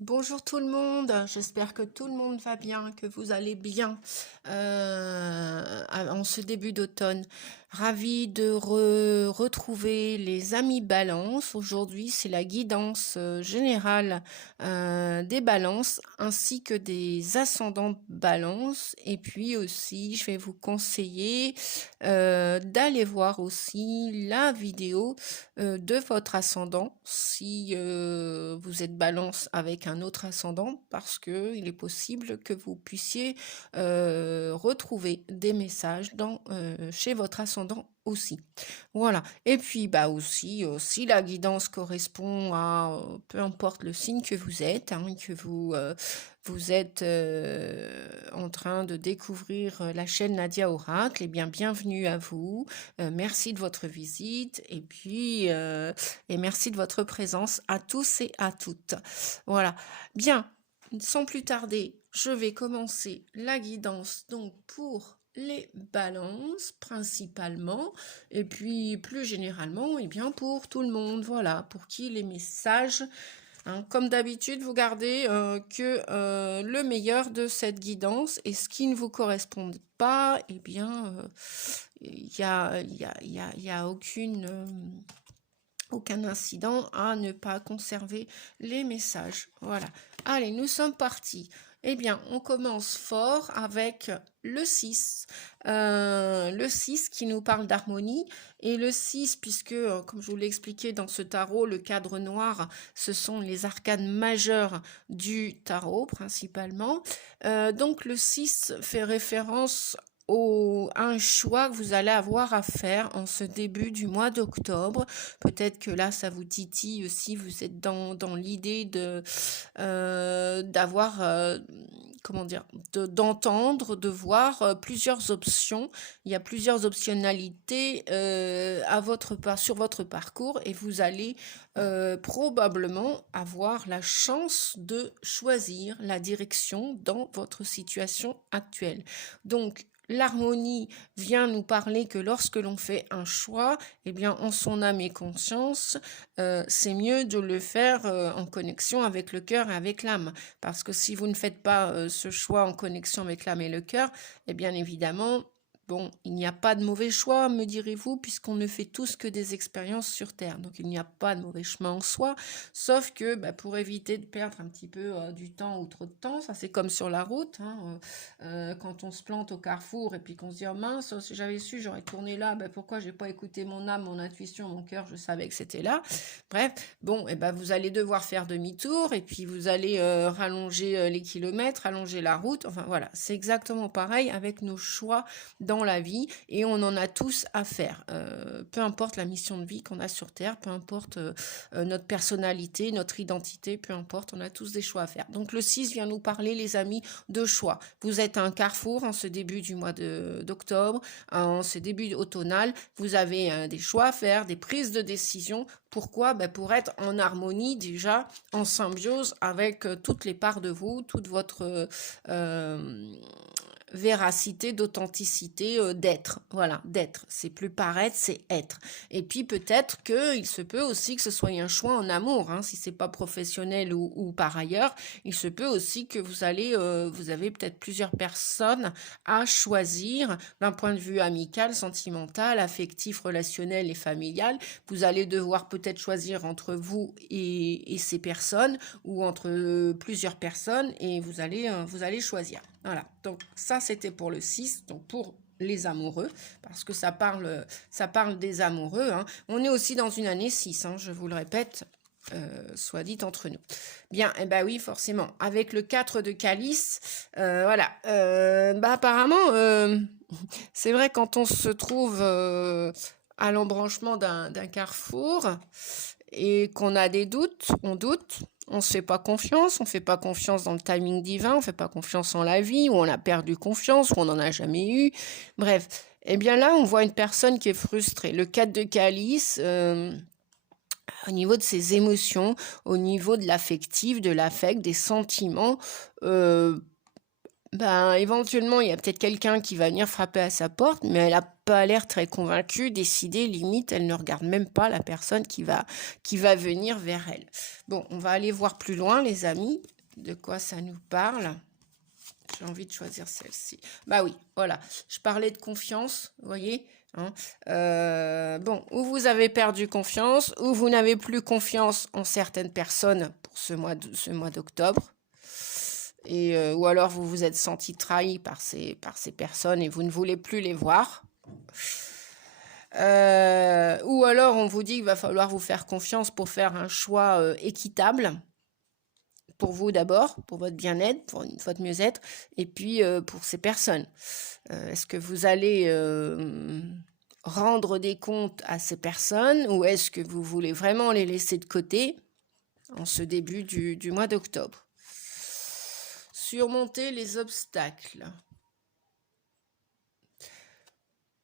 Bonjour tout le monde, j'espère que tout le monde va bien, que vous allez bien en ce début d'automne. Ravie de retrouver les amis Balance. Aujourd'hui, c'est la guidance générale des balances ainsi que des ascendants Balance. Et puis aussi, je vais vous conseiller d'aller voir aussi la vidéo de votre ascendant si vous êtes Balance avec un autre ascendant, parce que il est possible que vous puissiez retrouver des messages chez votre ascendant aussi. Voilà. Et puis bah aussi, si la guidance correspond à peu importe le signe que vous êtes, hein, que vous êtes en train de découvrir la chaîne Nadia Oracle, eh bien bienvenue à vous. Merci de votre visite et puis et merci de votre présence à tous et à toutes. Voilà. Bien, sans plus tarder, je vais commencer la guidance donc pour les balances principalement et puis plus généralement et bien pour tout le monde. Voilà, pour qui les messages. Hein, comme d'habitude, vous gardez que le meilleur de cette guidance et ce qui ne vous correspond pas, eh bien, il y a aucun incident à ne pas conserver les messages. Voilà. Allez, nous sommes partis. Eh bien, on commence fort avec le 6. Le 6 qui nous parle d'harmonie. Et le 6, puisque, comme je vous l'ai expliqué dans ce tarot, le cadre noir, ce sont les arcanes majeures du tarot, principalement. Donc, le 6 fait référence un choix que vous allez avoir à faire en ce début du mois d'octobre. Peut-être que là, ça vous titille aussi, vous êtes dans l'idée d'avoir, comment dire, d'entendre, de voir plusieurs options. Il y a plusieurs optionnalités sur votre parcours et vous allez probablement avoir la chance de choisir la direction dans votre situation actuelle. Donc, l'harmonie vient nous parler que lorsque l'on fait un choix, eh bien, en son âme et conscience, c'est mieux de le faire en connexion avec le cœur et avec l'âme. Parce que si vous ne faites pas ce choix en connexion avec l'âme et le cœur, eh bien évidemment, bon, il n'y a pas de mauvais choix, me direz-vous, puisqu'on ne fait tous que des expériences sur Terre. Donc il n'y a pas de mauvais chemin en soi, sauf que pour éviter de perdre un petit peu du temps ou trop de temps, ça c'est comme sur la route, hein, quand on se plante au carrefour et puis qu'on se dit oh mince, si j'avais su, j'aurais tourné là, pourquoi j'ai pas écouté mon âme, mon intuition, mon cœur, je savais que c'était là. Bref, bon, vous allez devoir faire demi-tour et puis vous allez rallonger les kilomètres, rallonger la route. Enfin voilà, c'est exactement pareil avec nos choix dans la vie et on en a tous à faire. Peu importe la mission de vie qu'on a sur Terre, peu importe notre personnalité, notre identité, peu importe, on a tous des choix à faire. Donc le 6 vient nous parler, les amis, de choix. Vous êtes à un carrefour en ce début du mois d'octobre, en ce début automnal, vous avez des choix à faire, des prises de décision. Pourquoi? Pour être en harmonie déjà, en symbiose avec toutes les parts de vous, toute votre véracité, d'authenticité, d'être. Voilà, d'être. C'est plus paraître, c'est être. Et puis peut-être qu'il se peut aussi que ce soit un choix en amour, hein, si c'est pas professionnel ou par ailleurs. Il se peut aussi que vous avez peut-être plusieurs personnes à choisir d'un point de vue amical, sentimental, affectif, relationnel et familial. Vous allez devoir peut-être choisir entre vous et ces personnes ou entre plusieurs personnes et vous allez choisir. Voilà, donc ça c'était pour le 6, donc pour les amoureux, parce que ça parle des amoureux. Hein. On est aussi dans une année 6, hein, je vous le répète, soit dit entre nous. Bien, oui, forcément. Avec le 4 de calice, voilà. Apparemment, c'est vrai quand on se trouve à l'embranchement d'un carrefour et qu'on a des doutes, on doute. On ne se fait pas confiance, on ne fait pas confiance dans le timing divin, on ne fait pas confiance en la vie, ou on a perdu confiance, ou on n'en a jamais eu. Bref, eh bien là, on voit une personne qui est frustrée. Le 4 de calice, au niveau de ses émotions, au niveau de l'affectif, de l'affect, des sentiments, Ben, éventuellement, il y a peut-être quelqu'un qui va venir frapper à sa porte, mais elle n'a pas l'air très convaincue, décidée, limite, elle ne regarde même pas la personne qui va venir vers elle. Bon, on va aller voir plus loin, les amis, de quoi ça nous parle. J'ai envie de choisir celle-ci. Bah oui, voilà. Je parlais de confiance, vous voyez, hein. Bon, ou vous avez perdu confiance, ou vous n'avez plus confiance en certaines personnes pour ce mois d'octobre. Et, ou alors vous vous êtes senti trahi par ces personnes et vous ne voulez plus les voir. Ou alors on vous dit qu'il va falloir vous faire confiance pour faire un choix équitable. Pour vous d'abord, pour votre bien-être, pour votre mieux-être, et puis pour ces personnes. Est-ce que vous allez rendre des comptes à ces personnes ou est-ce que vous voulez vraiment les laisser de côté en ce début du mois d'octobre? Surmonter les obstacles.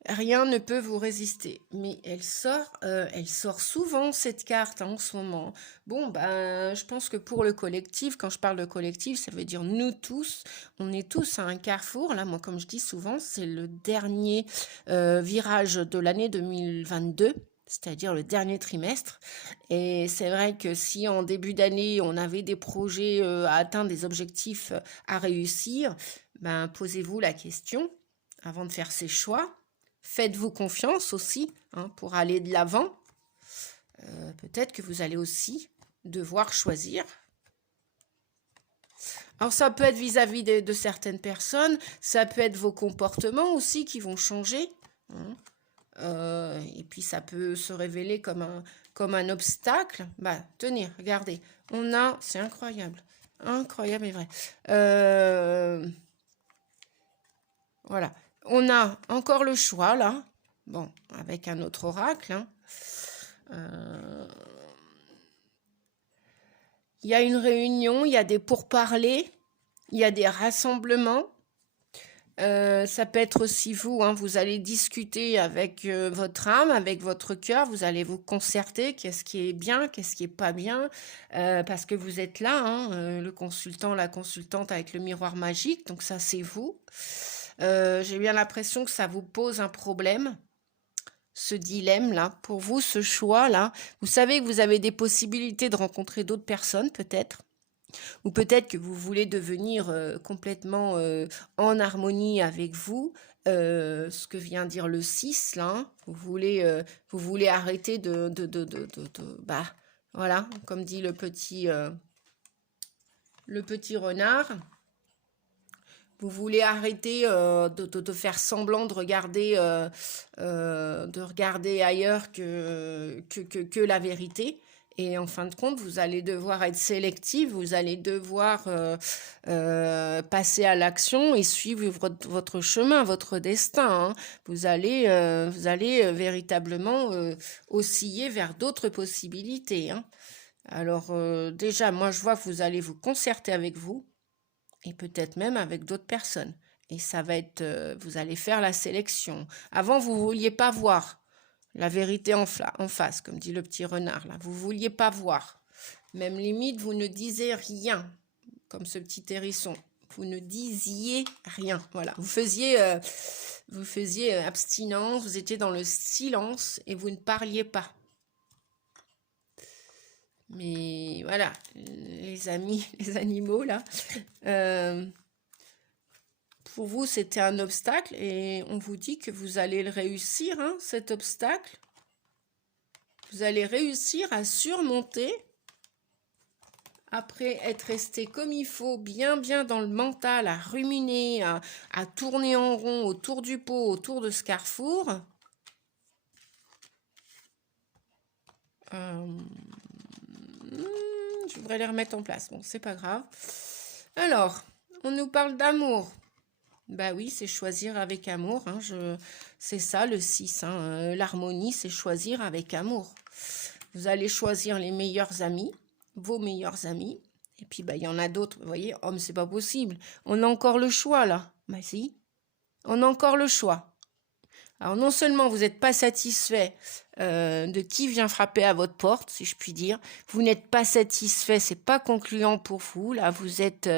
Rien ne peut vous résister. Mais elle sort souvent cette carte en ce moment. Bon, ben, je pense que pour le collectif, quand je parle de collectif, ça veut dire nous tous. On est tous à un carrefour. Là, moi, comme je dis souvent, c'est le dernier virage de l'année 2022. C'est-à-dire le dernier trimestre. Et c'est vrai que si en début d'année, on avait des projets à atteindre, des objectifs à réussir, ben, posez-vous la question avant de faire ses choix. Faites-vous confiance aussi hein, pour aller de l'avant. Peut-être que vous allez aussi devoir choisir. Alors ça peut être vis-à-vis de certaines personnes, ça peut être vos comportements aussi qui vont changer. Hein. Et puis ça peut se révéler comme un obstacle. Bah, tenez, regardez, on a, c'est incroyable, incroyable et vrai. Voilà. On a encore le choix, là. Bon, avec un autre oracle. Hein. Il y a une réunion, il y a des pourparlers, il y a des rassemblements. Ça peut être aussi vous, hein, vous allez discuter avec votre âme, avec votre cœur, vous allez vous concerter, qu'est-ce qui est bien, qu'est-ce qui est pas bien, parce que vous êtes là, hein, le consultant, la consultante avec le miroir magique, donc ça c'est vous. J'ai bien l'impression que ça vous pose un problème, ce dilemme-là, pour vous, ce choix-là. Vous savez que vous avez des possibilités de rencontrer d'autres personnes, peut-être. Ou peut-être que vous voulez devenir complètement en harmonie avec vous. Ce que vient dire le 6, là. Hein. Vous voulez arrêter bah, voilà, comme dit le petit renard. Vous voulez arrêter de faire semblant de regarder ailleurs que la vérité. Et en fin de compte, vous allez devoir être sélectif, vous allez devoir passer à l'action et suivre votre chemin, votre destin. Hein. Vous allez véritablement osciller vers d'autres possibilités. Hein. Alors déjà, moi je vois que vous allez vous concerter avec vous et peut-être même avec d'autres personnes. Et ça va être, vous allez faire la sélection. Avant, vous ne vouliez pas voir la vérité en face, comme dit le petit renard. Là. Vous ne vouliez pas voir. Même limite, vous ne disiez rien, comme ce petit hérisson. Vous ne disiez rien. Voilà. Vous faisiez abstinence, vous étiez dans le silence et vous ne parliez pas. Mais voilà, les amis, les animaux, là, pour vous, c'était un obstacle et on vous dit que vous allez le réussir, hein, cet obstacle. Vous allez réussir à surmonter après être resté comme il faut, bien dans le mental, à ruminer, à tourner en rond autour du pot, autour de ce carrefour. Je voudrais les remettre en place. Bon, c'est pas grave. Alors, on nous parle d'amour. Bah oui, c'est choisir avec amour. Hein, c'est ça le 6. Hein, l'harmonie, c'est choisir avec amour. Vous allez choisir les meilleurs amis, vos meilleurs amis. Et puis, bah, il y en a d'autres. Vous voyez, mais c'est pas possible. On a encore le choix, là. Bah si, on a encore le choix. Alors non seulement vous n'êtes pas satisfait de qui vient frapper à votre porte, si je puis dire, vous n'êtes pas satisfait, c'est pas concluant pour vous. Là, vous êtes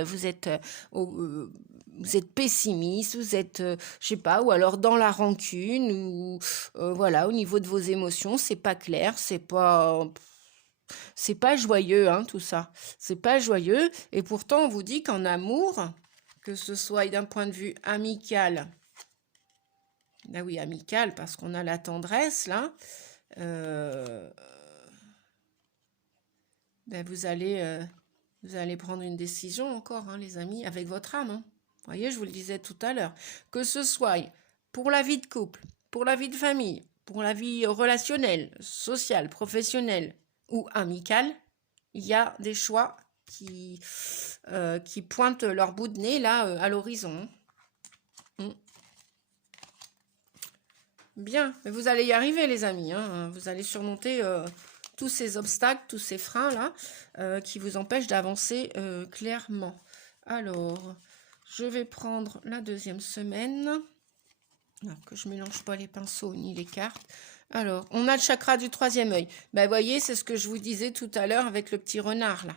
vous êtes pessimiste, vous êtes, je sais pas, ou alors dans la rancune, ou voilà, au niveau de vos émotions, c'est pas clair, c'est pas joyeux, hein, tout ça. C'est pas joyeux, et pourtant on vous dit qu'en amour, que ce soit d'un point de vue amical, ah oui, amical, parce qu'on a la tendresse là, euh, ben vous allez prendre une décision encore, hein, les amis, avec votre âme, hein. Vous voyez, je vous le disais tout à l'heure. Que ce soit pour la vie de couple, pour la vie de famille, pour la vie relationnelle, sociale, professionnelle ou amicale, il y a des choix qui pointent leur bout de nez là à l'horizon. Bien, mais vous allez y arriver, les amis, hein. Vous allez surmonter tous ces obstacles, tous ces freins-là qui vous empêchent d'avancer clairement. Alors, je vais prendre la deuxième semaine. Alors que je ne mélange pas les pinceaux ni les cartes. Alors, on a le chakra du troisième œil. Ben, voyez, c'est ce que je vous disais tout à l'heure avec le petit renard, là.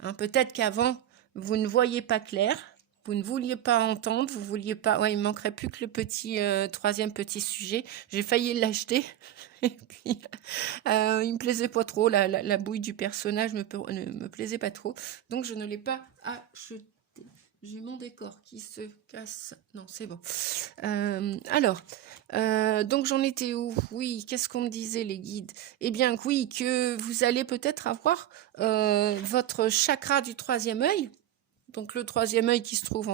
Hein, peut-être qu'avant, vous ne voyez pas clair. Vous ne vouliez pas entendre, vous vouliez pas... Ouais, il manquerait plus que le petit troisième petit sujet. J'ai failli l'acheter. Et puis, il me plaisait pas trop. La bouille du personnage ne me plaisait pas trop. Donc, je ne l'ai pas acheté. J'ai mon décor qui se casse. Non, c'est bon. Donc j'en étais où? Oui, qu'est-ce qu'on me disait, les guides? Eh bien, oui, que vous allez peut-être avoir votre chakra du troisième œil. Donc le troisième œil qui se trouve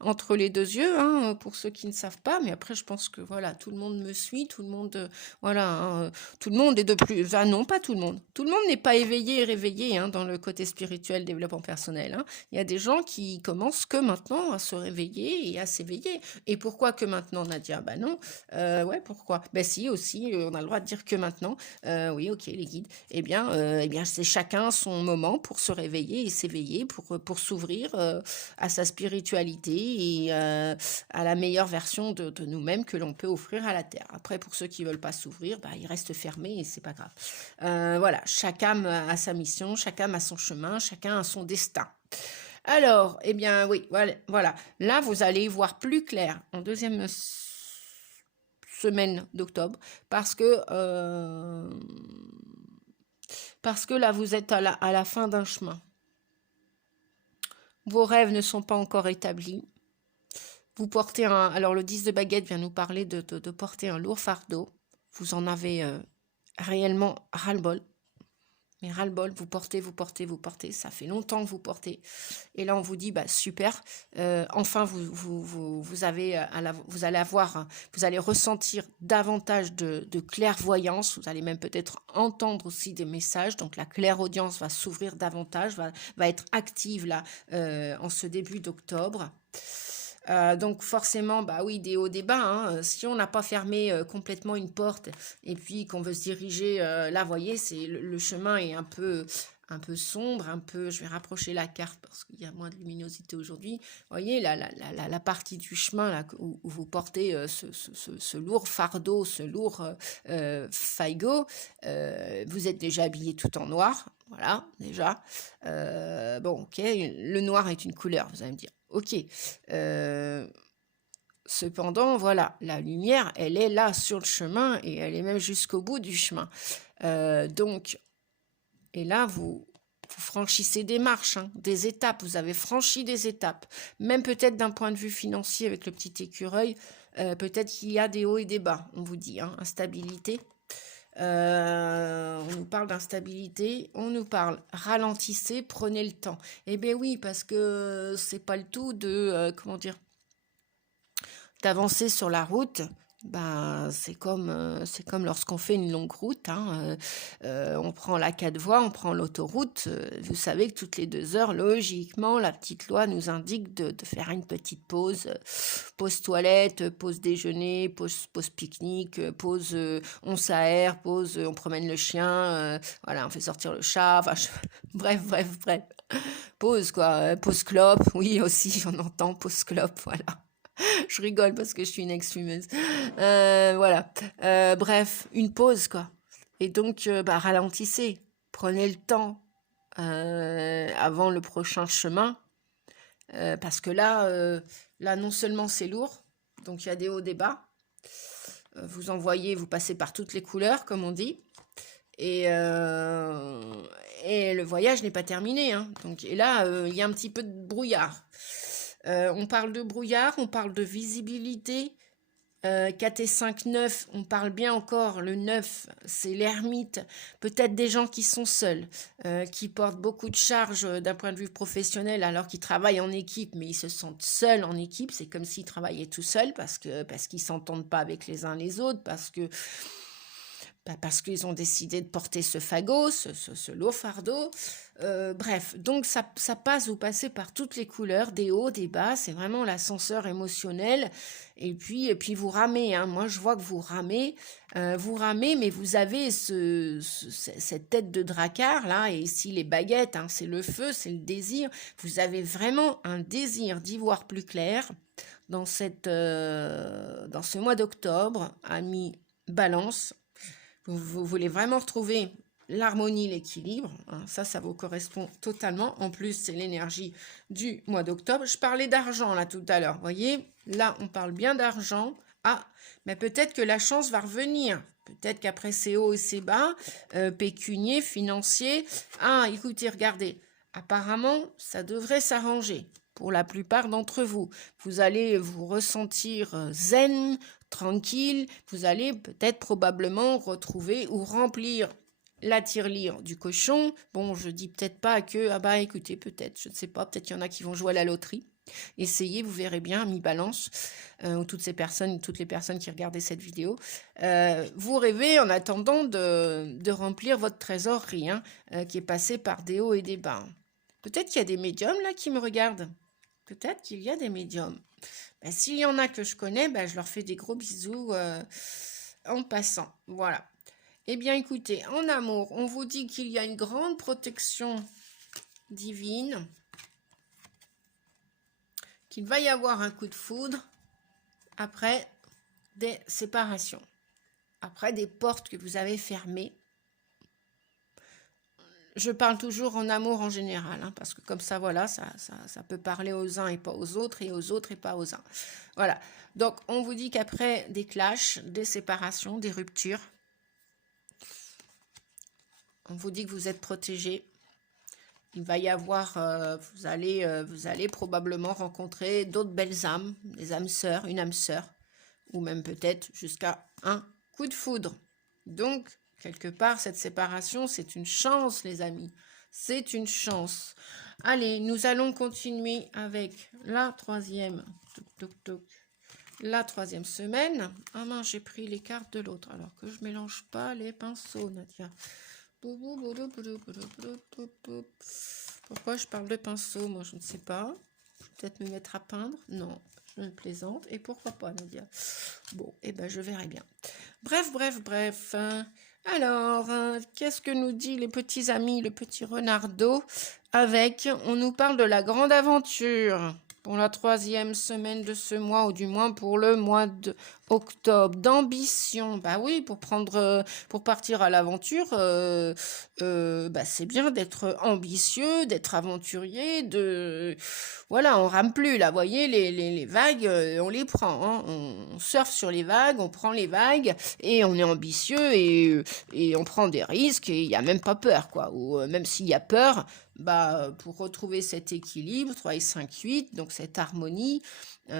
entre les deux yeux, hein, pour ceux qui ne savent pas. Mais après, je pense que voilà, tout le monde me suit, tout le monde, voilà, hein, tout le monde est de plus. Enfin non, pas tout le monde. Tout le monde n'est pas éveillé et réveillé hein, dans le côté spirituel, développement personnel. Hein. Il y a des gens qui commencent que maintenant à se réveiller et à s'éveiller. Et pourquoi que maintenant, Nadia? Bah non. Ouais, pourquoi? Ben si aussi, on a le droit de dire que maintenant. Oui, ok, les guides. Eh bien, c'est chacun son moment pour se réveiller et s'éveiller, pour s'ouvrir à sa spiritualité et à la meilleure version de nous-mêmes que l'on peut offrir à la Terre. Après, pour ceux qui ne veulent pas s'ouvrir, bah, ils restent fermés et c'est pas grave. Voilà, chaque âme a sa mission, chaque âme a son chemin, chacun a son destin. Alors, eh bien, oui, voilà. Là, vous allez voir plus clair en deuxième semaine d'octobre parce que là, vous êtes à la fin d'un chemin. Vos rêves ne sont pas encore établis. Vous portez alors le 10 de baguette vient nous parler de porter un lourd fardeau. Vous en avez réellement ras-le-bol. Mais ras-le-bol, vous portez. Ça fait longtemps que vous portez. Et là, on vous dit, bah super. Enfin, vous allez avoir, vous allez ressentir davantage de clairvoyance. Vous allez même peut-être entendre aussi des messages. Donc, la clairaudience va s'ouvrir davantage, va être active là en ce début d'octobre. Donc forcément, bah oui, des hauts, des bas. Hein. Si on n'a pas fermé complètement une porte et puis qu'on veut se diriger, là, vous voyez, le chemin est un peu sombre, je vais rapprocher la carte parce qu'il y a moins de luminosité aujourd'hui. Vous voyez, la partie du chemin là, où vous portez ce lourd fardeau, ce lourd faigo, vous êtes déjà habillé tout en noir. Voilà, déjà. Bon, ok, le noir est une couleur, vous allez me dire. Ok. Cependant, voilà, la lumière, elle est là sur le chemin et elle est même jusqu'au bout du chemin. Donc, et là, vous franchissez des marches, hein, des étapes. Vous avez franchi des étapes. Même peut-être d'un point de vue financier avec le petit écureuil, peut-être qu'il y a des hauts et des bas, on vous dit, hein, instabilité. On nous parle d'instabilité, on nous parle ralentissez, prenez le temps. Eh bien oui, parce que c'est pas le tout de d'avancer sur la route. Ben, c'est comme lorsqu'on fait une longue route. Hein, on prend la 4 voies, on prend l'autoroute. Vous savez que toutes les 2 heures, logiquement, la petite loi nous indique de faire une petite pause. Pause toilette, pause déjeuner, pause pique-nique, pause on s'aère, pause on promène le chien. Voilà, on fait sortir le chat. Enfin, bref. Pause, quoi. Pause clope. Oui, aussi, on entend pause clope. Voilà. Je rigole parce que je suis une ex-fumeuse. Voilà. Bref, une pause, quoi. Et donc, ralentissez. Prenez le temps avant le prochain chemin. Parce que là, non seulement c'est lourd, donc il y a des hauts, des bas. Vous envoyez, vous passez par toutes les couleurs, comme on dit. Et le voyage n'est pas terminé, hein. Donc, et là, il y a un petit peu de brouillard. On parle de brouillard, on parle de visibilité. 4 et 5, 9, on parle bien encore, le 9, c'est l'ermite, peut-être des gens qui sont seuls, qui portent beaucoup de charges d'un point de vue professionnel alors qu'ils travaillent en équipe, mais ils se sentent seuls en équipe, c'est comme s'ils travaillaient tout seuls parce qu'ils ne s'entendent pas avec les uns les autres, parce qu'ils ont décidé de porter ce fagot, ce lourd fardeau. Bref, donc ça passe, vous passez par toutes les couleurs, des hauts, des bas, c'est vraiment l'ascenseur émotionnel. Et puis vous ramez, hein. Moi je vois que vous ramez, mais vous avez cette tête de dracard là, et ici les baguettes, hein, c'est le feu, c'est le désir. Vous avez vraiment un désir d'y voir plus clair dans ce mois d'octobre, ami Balance. Vous voulez vraiment retrouver l'harmonie, l'équilibre, hein, ça vous correspond totalement. En plus, c'est l'énergie du mois d'octobre. Je parlais d'argent là tout à l'heure, vous voyez, là on parle bien d'argent. Ah, mais peut-être que la chance va revenir. Peut-être qu'après ces hauts et ces bas, pécunier, financier. Ah, écoutez, regardez, apparemment, ça devrait s'arranger. Pour la plupart d'entre vous, vous allez vous ressentir zen, tranquille, vous allez peut-être probablement retrouver ou remplir la tirelire du cochon. Bon, je dis peut-être pas que, ah bah écoutez, peut-être, je ne sais pas, peut-être qu'il y en a qui vont jouer à la loterie. Essayez, vous verrez bien, mi-balance, ou toutes les personnes qui regardaient cette vidéo. Vous rêvez en attendant de remplir votre trésorerie, hein, qui est passé par des hauts et des bas. Peut-être qu'il y a des médiums là qui me regardent. Peut-être qu'il y a des médiums. Ben, s'il y en a que je connais, ben, je leur fais des gros bisous en passant. Voilà. Eh bien, écoutez, en amour, on vous dit qu'il y a une grande protection divine, qu'il va y avoir un coup de foudre après des séparations, après des portes que vous avez fermées. Je parle toujours en amour en général, hein, parce que comme ça, voilà, ça peut parler aux uns et pas aux autres, et aux autres et pas aux uns. Voilà. Donc, on vous dit qu'après des clashs, des séparations, des ruptures, on vous dit que vous êtes protégés. Il va y avoir, vous allez probablement rencontrer d'autres belles âmes, des âmes sœurs, une âme sœur, ou même peut-être jusqu'à un coup de foudre. Donc, quelque part, cette séparation, c'est une chance, les amis. C'est une chance. Allez, nous allons continuer avec la troisième. La troisième semaine. Ah mince, j'ai pris les cartes de l'autre, alors que je mélange pas les pinceaux, Nadia. Pourquoi je parle de pinceau? Moi, je ne sais pas. Je vais peut-être me mettre à peindre. Non, je me plaisante. Et pourquoi pas, Nadia? Bon, eh ben, je verrai bien. Bref. Alors, qu'est-ce que nous dit les petits amis, le petit Renardo? On nous parle de la grande aventure pour la troisième semaine de ce mois, ou du moins pour le mois d'octobre, d'ambition. Bah oui, pour partir à l'aventure, c'est bien d'être ambitieux, d'être aventurier, voilà, on rame plus là, vous voyez, les vagues, on les prend, hein. On surfe sur les vagues, on prend les vagues, et on est ambitieux, et on prend des risques, et il n'y a même pas peur, quoi. Ou même s'il y a peur, pour retrouver cet équilibre, 3 et 5, 8, donc cette harmonie, vous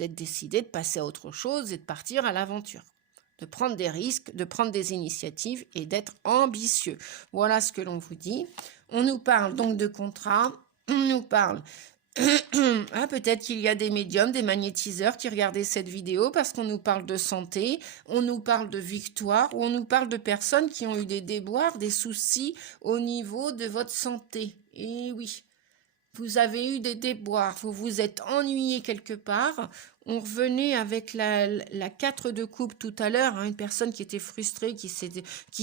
êtes décidé de passer à autre chose et de partir à l'aventure, de prendre des risques, de prendre des initiatives et d'être ambitieux. Voilà ce que l'on vous dit. On nous parle donc de contrat, on nous parle... Ah, peut-être qu'il y a des médiums, des magnétiseurs qui regardaient cette vidéo parce qu'on nous parle de santé, on nous parle de victoire, ou on nous parle de personnes qui ont eu des déboires, des soucis au niveau de votre santé. Et oui, vous avez eu des déboires, vous vous êtes ennuyé quelque part. On revenait avec la 4 de coupe tout à l'heure, hein, une personne qui était frustrée, qui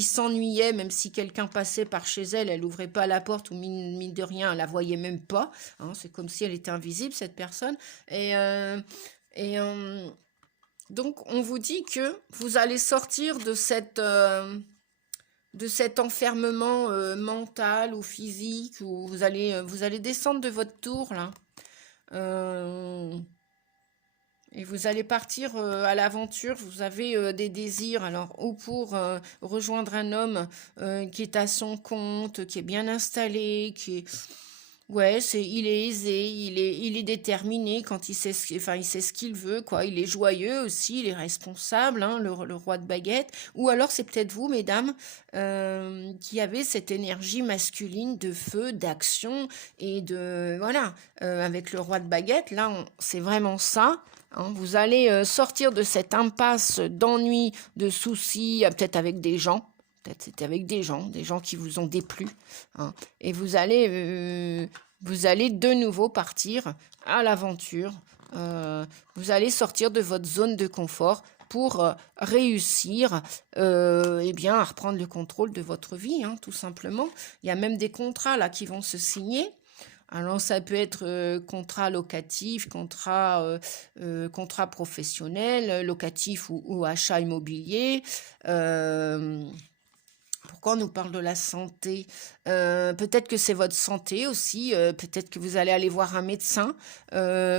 s'ennuyait, même si quelqu'un passait par chez elle, elle n'ouvrait pas la porte, ou mine de rien, elle la voyait même pas, hein, c'est comme si elle était invisible, cette personne. Donc, on vous dit que vous allez sortir de de cet enfermement mental ou physique, où vous allez descendre de votre tour, là. Euh, et vous allez partir à l'aventure. Vous avez des désirs, alors, ou pour rejoindre un homme qui est à son compte, qui est bien installé, qui est... Ouais, il est aisé, il est déterminé quand il sait enfin, il sait ce qu'il veut, quoi. Il est joyeux aussi, il est responsable, hein, le roi de baguette. Ou alors c'est peut-être vous, mesdames, qui avez cette énergie masculine de feu, d'action et de, voilà, avec le roi de baguette. Là, c'est vraiment ça. Hein. Vous allez sortir de cette impasse d'ennui, de soucis, peut-être avec des gens. Peut-être c'était avec des gens qui vous ont déplu. Hein. Et vous allez de nouveau partir à l'aventure. Vous allez sortir de votre zone de confort pour réussir eh bien, à reprendre le contrôle de votre vie, hein, tout simplement. Il y a même des contrats là qui vont se signer. Alors ça peut être contrat locatif, contrat professionnel, locatif ou achat immobilier. Pourquoi on nous parle de la santé? Peut-être que c'est votre santé aussi. Peut-être que vous allez aller voir un médecin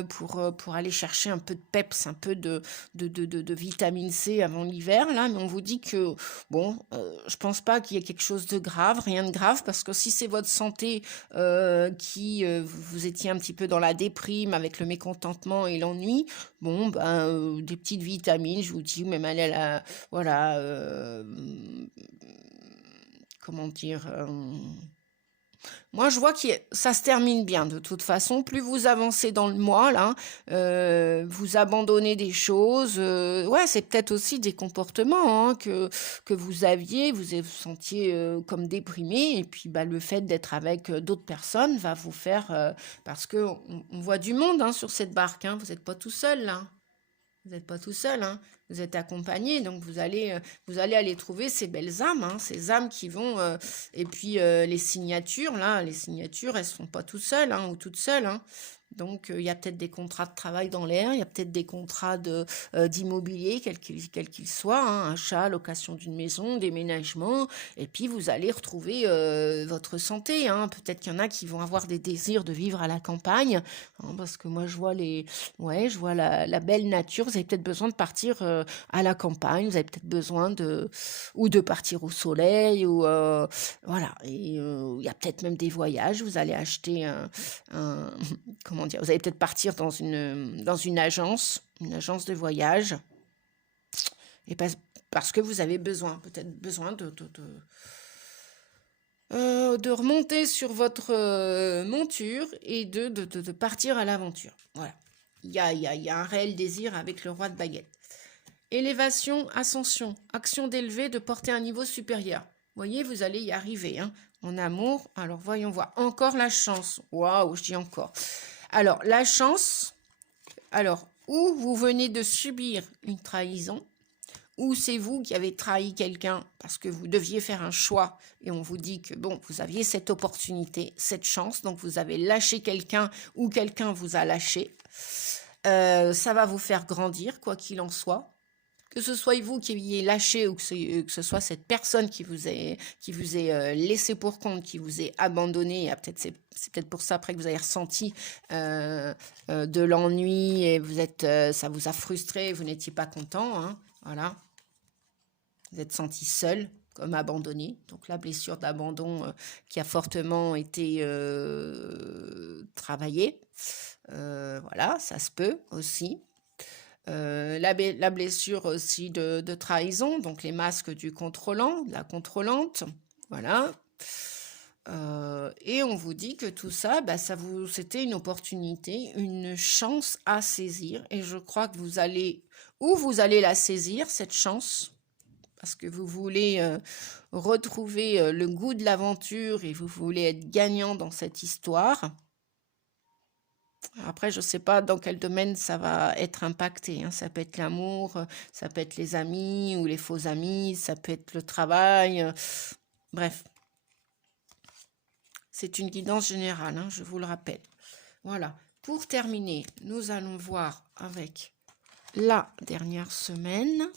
pour aller chercher un peu de peps, un peu de vitamine C avant l'hiver, là. Mais on vous dit que, bon, je pense pas qu'il y ait quelque chose de grave, rien de grave, parce que si c'est votre santé vous étiez un petit peu dans la déprime avec le mécontentement et l'ennui, bon, ben, des petites vitamines, je vous dis, même aller à la, voilà, comment dire, moi je vois que ça se termine bien de toute façon. Plus vous avancez dans le mois, là, vous abandonnez des choses. Ouais, c'est peut-être aussi des comportements hein, que vous sentiez comme déprimé. Et puis bah, le fait d'être avec d'autres personnes va vous faire... parce que on voit du monde hein, sur cette barque. Hein, vous n'êtes pas tout seul là. Vous n'êtes pas tout seul, hein. Vous êtes accompagné, donc vous allez aller trouver ces belles âmes, hein, ces âmes qui vont... et puis les signatures, là, les signatures, elles ne se font pas tout seules hein, ou toutes seules. Hein. Donc il y a peut-être des contrats de travail dans l'air, il y a peut-être des contrats d'immobilier, quel qu'il soit, hein, achat, location d'une maison, déménagement, et puis vous allez retrouver votre santé. Hein. Peut-être qu'il y en a qui vont avoir des désirs de vivre à la campagne, hein, parce que moi je vois je vois la belle nature. Vous avez peut-être besoin de partir à la campagne, vous avez peut-être besoin ou de partir au soleil, ou voilà. Et il y a peut-être même des voyages. Vous allez acheter un comment dire, vous allez peut-être partir dans une agence de voyage, et parce que vous avez peut-être besoin de remonter sur votre monture et de partir à l'aventure. Voilà. Il y a un réel désir avec le roi de baguette. Élévation, ascension, action d'élever, de porter un niveau supérieur. Vous voyez, vous allez y arriver. Hein. En amour, alors voyons voir. Encore la chance. Waouh, je dis encore. Alors, la chance, alors, ou vous venez de subir une trahison, ou c'est vous qui avez trahi quelqu'un parce que vous deviez faire un choix et on vous dit que, bon, vous aviez cette opportunité, cette chance, donc vous avez lâché quelqu'un ou quelqu'un vous a lâché. Ça va vous faire grandir, quoi qu'il en soit. Que ce soit vous qui ayez lâché ou que ce soit cette personne qui vous ait laissé pour compte, qui vous ait abandonné, c'est peut-être pour ça après que vous avez ressenti de l'ennui et ça vous a frustré, vous n'étiez pas content, hein, voilà. Vous êtes senti seul, comme abandonné. Donc la blessure d'abandon qui a fortement été travaillée. Voilà, ça se peut aussi. La blessure aussi de trahison, donc les masques du contrôlant, de la contrôlante, voilà. Et on vous dit que tout ça, bah, c'était une opportunité, une chance à saisir. Et je crois que vous allez la saisir, cette chance, parce que vous voulez retrouver le goût de l'aventure et vous voulez être gagnant dans cette histoire. Après, je ne sais pas dans quel domaine ça va être impacté. Hein. Ça peut être l'amour, ça peut être les amis ou les faux amis, ça peut être le travail. Bref, c'est une guidance générale, hein, je vous le rappelle. Voilà. Pour terminer, nous allons voir avec la dernière semaine.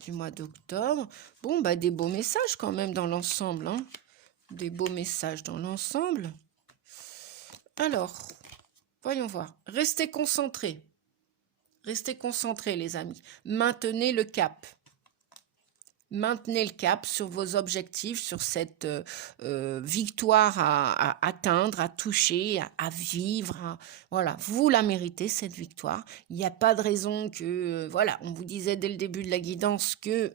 du mois d'octobre. Bon, bah, des beaux messages quand même dans l'ensemble, hein. Des beaux messages dans l'ensemble. Alors, voyons voir. Restez concentrés. Restez concentrés, les amis. Maintenez le cap. Maintenez le cap sur vos objectifs, sur cette victoire à atteindre, à toucher, à vivre. Voilà, vous la méritez, cette victoire. Il n'y a pas de raison que, voilà, on vous disait dès le début de la guidance que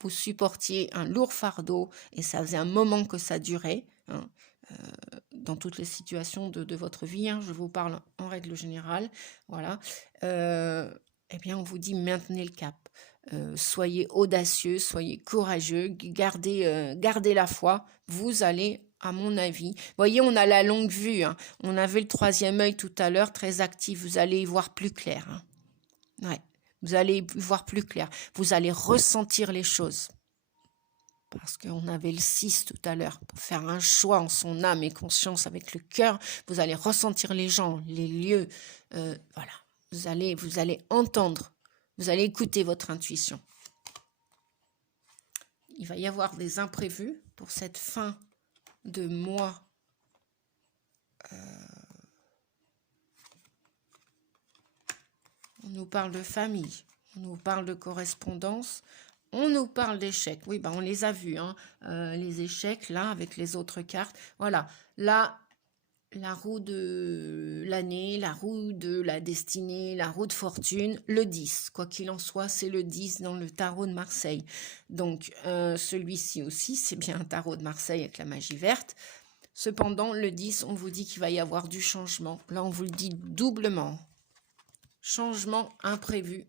vous supportiez un lourd fardeau et ça faisait un moment que ça durait, hein, dans toutes les situations de votre vie, hein, je vous parle en règle générale, voilà. Eh bien, on vous dit maintenez le cap. Soyez audacieux, soyez courageux, gardez la foi. Vous allez, à mon avis, voyez, on a la longue vue, hein. On avait le troisième œil tout à l'heure, très actif. Vous allez y voir plus clair, hein. Ouais, vous allez y voir plus clair. Vous allez ressentir les choses. Parce qu'on avait le 6 tout à l'heure. Pour faire un choix en son âme et conscience avec le cœur, vous allez ressentir les gens, les lieux. Voilà, vous allez entendre. Vous allez écouter votre intuition. Il va y avoir des imprévus pour cette fin de mois. On nous parle de famille, on nous parle de correspondance, on nous parle d'échecs. Oui, on les a vus, hein, les échecs, là, avec les autres cartes. Voilà, là, la roue de l'année, la roue de la destinée, la roue de fortune, le 10. Quoi qu'il en soit, c'est le 10 dans le tarot de Marseille. Donc, celui-ci aussi, c'est bien un tarot de Marseille avec la magie verte. Cependant, le 10, on vous dit qu'il va y avoir du changement. Là, on vous le dit doublement. Changement imprévu.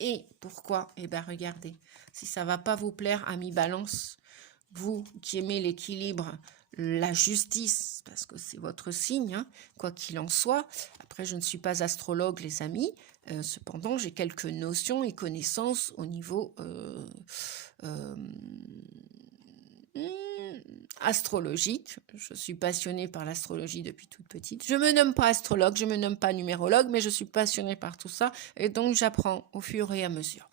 Et pourquoi? Eh bien, regardez, si ça ne va pas vous plaire, amis Balance, vous qui aimez l'équilibre, la justice, parce que c'est votre signe, hein, quoi qu'il en soit. Après, je ne suis pas astrologue, les amis. Cependant, j'ai quelques notions et connaissances au niveau astrologique. Je suis passionnée par l'astrologie depuis toute petite. Je me nomme pas astrologue, je me nomme pas numérologue, mais je suis passionnée par tout ça et donc j'apprends au fur et à mesure.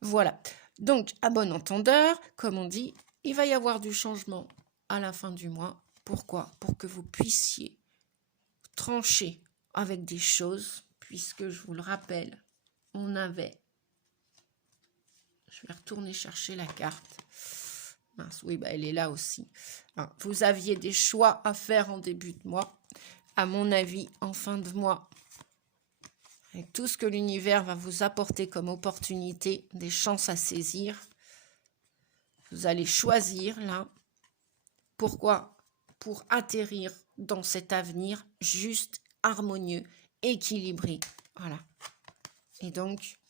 Voilà. Donc, à bon entendeur, comme on dit, il va y avoir du changement à la fin du mois. Pourquoi? Pour que vous puissiez trancher avec des choses, puisque je vous le rappelle, on avait... Je vais retourner chercher la carte. Mince, oui, elle est là aussi. Alors, vous aviez des choix à faire en début de mois. À mon avis, en fin de mois, avec tout ce que l'univers va vous apporter comme opportunité, des chances à saisir, vous allez choisir là. Pourquoi? Pour atterrir dans cet avenir juste, harmonieux, équilibré. Voilà. Et donc,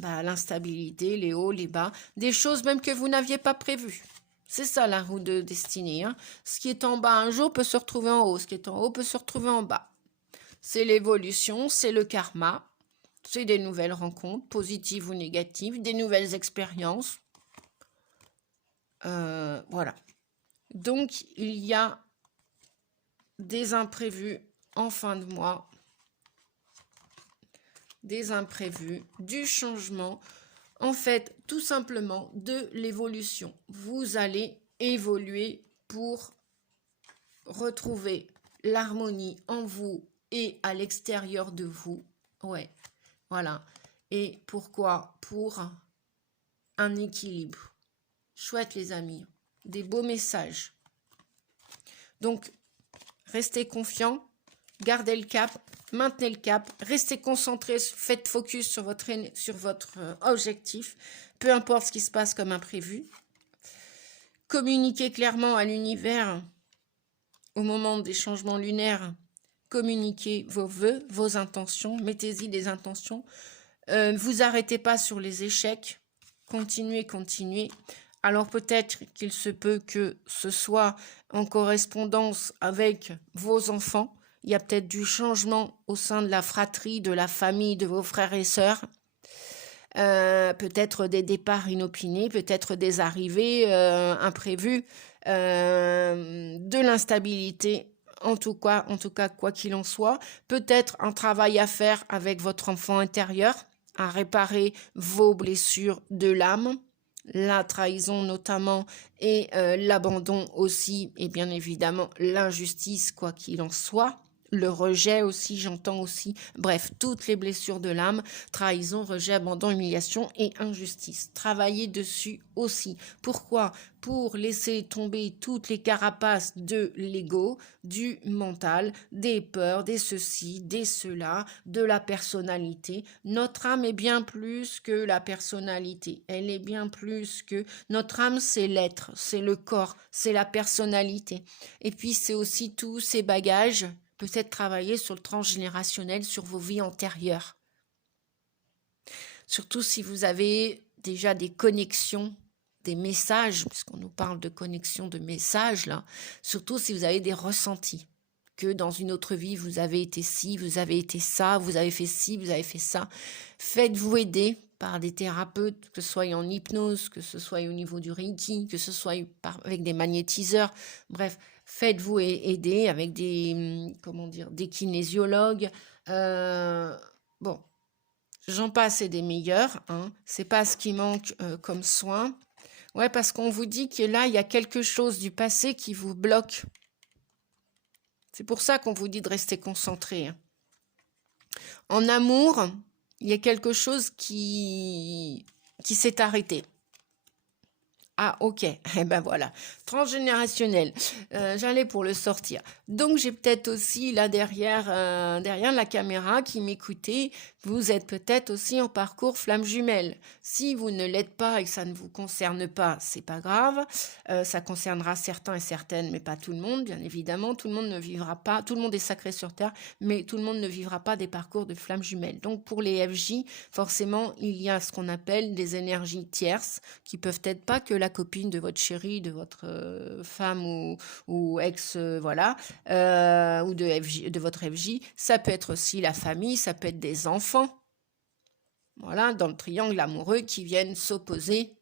l'instabilité, les hauts, les bas, des choses même que vous n'aviez pas prévues. C'est ça la roue de destinée, hein. Ce qui est en bas un jour peut se retrouver en haut, ce qui est en haut peut se retrouver en bas. C'est l'évolution, c'est le karma, c'est des nouvelles rencontres, positives ou négatives, des nouvelles expériences. Voilà. Donc, il y a des imprévus en fin de mois, des imprévus, du changement, en fait, tout simplement de l'évolution. Vous allez évoluer pour retrouver l'harmonie en vous et à l'extérieur de vous. Ouais, voilà. Et pourquoi? Pour un équilibre. Chouette, les amis. Des beaux messages. Donc, restez confiants, gardez le cap, maintenez le cap, restez concentrés, faites focus sur votre objectif, peu importe ce qui se passe comme imprévu. Communiquez clairement à l'univers au moment des changements lunaires. Communiquez vos vœux, vos intentions, mettez-y des intentions. Vous arrêtez pas sur les échecs, continuez. Alors peut-être qu'il se peut que ce soit en correspondance avec vos enfants. Il y a peut-être du changement au sein de la fratrie, de la famille, de vos frères et sœurs. Peut-être des départs inopinés, peut-être des arrivées imprévues, de l'instabilité. En tout cas, quoi qu'il en soit, peut-être un travail à faire avec votre enfant intérieur, à réparer vos blessures de l'âme. la trahison notamment, et l'abandon aussi, et bien évidemment l'injustice, quoi qu'il en soit. Le rejet aussi, j'entends aussi. Bref, toutes les blessures de l'âme, trahison, rejet, abandon, humiliation et injustice. Travailler dessus aussi. Pourquoi? Pour laisser tomber toutes les carapaces de l'ego, du mental, des peurs, des ceci, des cela, de la personnalité. Notre âme est bien plus que la personnalité. Elle est bien plus que... Notre âme, c'est l'être, c'est le corps, c'est la personnalité. Et puis, c'est aussi tous ces bagages. Peut-être travailler sur le transgénérationnel, sur vos vies antérieures. Surtout si vous avez déjà des connexions, des messages, puisqu'on nous parle de connexion de messages, là. Surtout si vous avez des ressentis, que dans une autre vie, vous avez été ci, vous avez été ça, vous avez fait ci, vous avez fait ça. Faites-vous aider par des thérapeutes, que ce soit en hypnose, que ce soit au niveau du Reiki, que ce soit avec des magnétiseurs, bref, faites-vous aider avec des, comment dire, des kinésiologues. Bon, j'en passe et des meilleurs, hein. C'est pas ce qui manque comme soin. Ouais, parce qu'on vous dit que là, il y a quelque chose du passé qui vous bloque. C'est pour ça qu'on vous dit de rester concentré. En amour, il y a quelque chose qui s'est arrêté. Ah, ok. Eh ben voilà. Transgénérationnel. J'allais pour le sortir. Donc, j'ai peut-être aussi là derrière la caméra qui m'écoutait. Vous êtes peut-être aussi en parcours flamme jumelle. Si vous ne l'êtes pas et que ça ne vous concerne pas, c'est pas grave. Ça concernera certains et certaines, mais pas tout le monde, bien évidemment. Tout le monde ne vivra pas. Tout le monde est sacré sur Terre, mais tout le monde ne vivra pas des parcours de flamme jumelle. Donc, pour les FJ, forcément, il y a ce qu'on appelle des énergies tierces qui peuvent être pas que la copine de votre chéri, de votre femme ou ex, voilà, ou de votre FJ. Ça peut être aussi la famille, ça peut être des enfants. Voilà, dans le triangle amoureux qui viennent s'opposer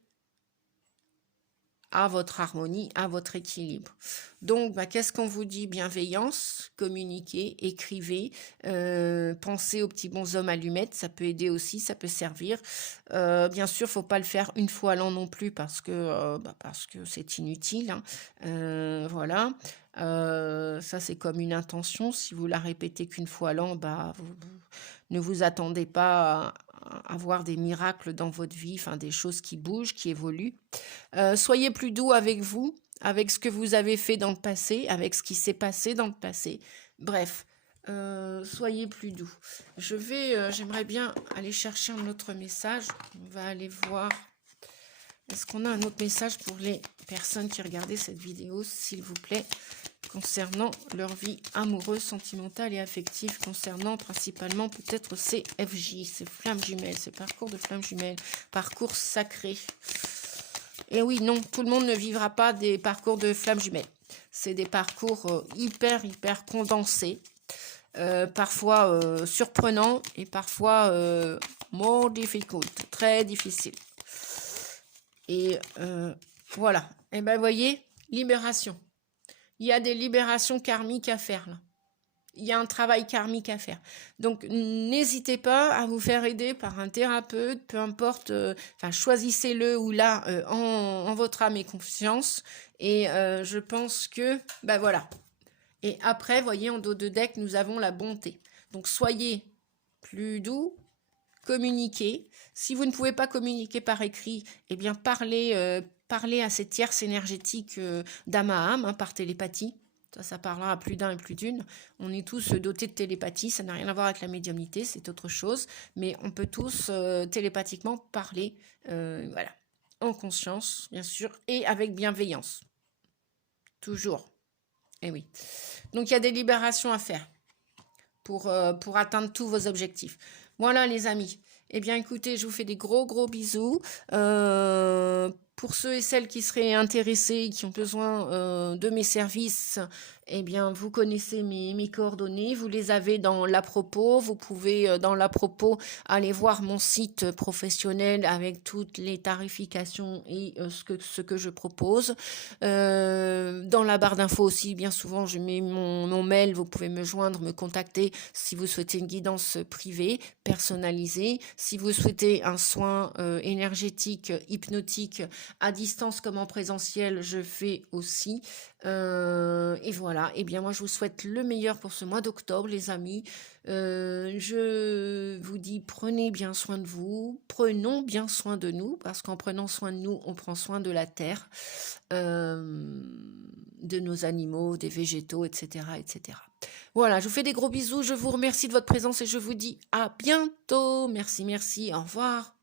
à votre harmonie, à votre équilibre. Donc, qu'est-ce qu'on vous dit? Bienveillance, communiquez, écrivez, pensez aux petits bonshommes allumettes, ça peut aider aussi, ça peut servir. Bien sûr, faut pas le faire une fois à l'an non plus parce que c'est inutile, hein. Voilà. Ça, c'est comme une intention. Si vous la répétez qu'une fois à l'an, ne vous attendez pas à voir des miracles dans votre vie, enfin des choses qui bougent, qui évoluent. Soyez plus doux avec vous, avec ce que vous avez fait dans le passé, avec ce qui s'est passé dans le passé. Bref, soyez plus doux. J'aimerais bien aller chercher un autre message. On va aller voir. Est-ce qu'on a un autre message pour les personnes qui regardaient cette vidéo, s'il vous plaît, concernant leur vie amoureuse, sentimentale et affective, concernant principalement peut-être ces FJ, ces flammes jumelles, ces parcours de flammes jumelles, parcours sacrés. Et oui, non, tout le monde ne vivra pas des parcours de flammes jumelles. C'est des parcours hyper condensés, parfois surprenants et parfois more difficult, très difficiles. Et voilà. Et ben, voyez, libération. Il y a des libérations karmiques à faire, là. Il y a un travail karmique à faire. Donc, n'hésitez pas à vous faire aider par un thérapeute, peu importe, choisissez-le ou là, en votre âme et conscience. Et je pense que, voilà. Et après, voyez, en dos de deck, nous avons la bonté. Donc, soyez plus doux, communiquez. Si vous ne pouvez pas communiquer par écrit, eh bien, parlez à cette tierce énergétique d'âme à âme, par télépathie. Ça parlera à plus d'un et plus d'une. On est tous dotés de télépathie, ça n'a rien à voir avec la médiumnité, c'est autre chose. Mais on peut tous télépathiquement parler, voilà, en conscience, bien sûr, et avec bienveillance. Toujours. Et oui. Donc, il y a des libérations à faire pour atteindre tous vos objectifs. Voilà, les amis. Eh bien, écoutez, je vous fais des gros bisous. Pour ceux et celles qui seraient intéressés, qui ont besoin de mes services, eh bien, vous connaissez mes coordonnées, vous les avez dans l'à propos. Vous pouvez, dans l'à propos, aller voir mon site professionnel avec toutes les tarifications et ce que je propose. Dans la barre d'infos aussi, bien souvent, je mets mon mail. Vous pouvez me joindre, me contacter si vous souhaitez une guidance privée, personnalisée. Si vous souhaitez un soin énergétique, hypnotique, à distance comme en présentiel, je fais aussi. Et voilà, eh bien moi je vous souhaite le meilleur pour ce mois d'octobre, les amis. Je vous dis, prenez bien soin de vous, prenons bien soin de nous, parce qu'en prenant soin de nous, on prend soin de la terre, euh, de nos animaux, des végétaux, etc., etc. Voilà, je vous fais des gros bisous, je vous remercie de votre présence et je vous dis à bientôt. Merci, merci, au revoir.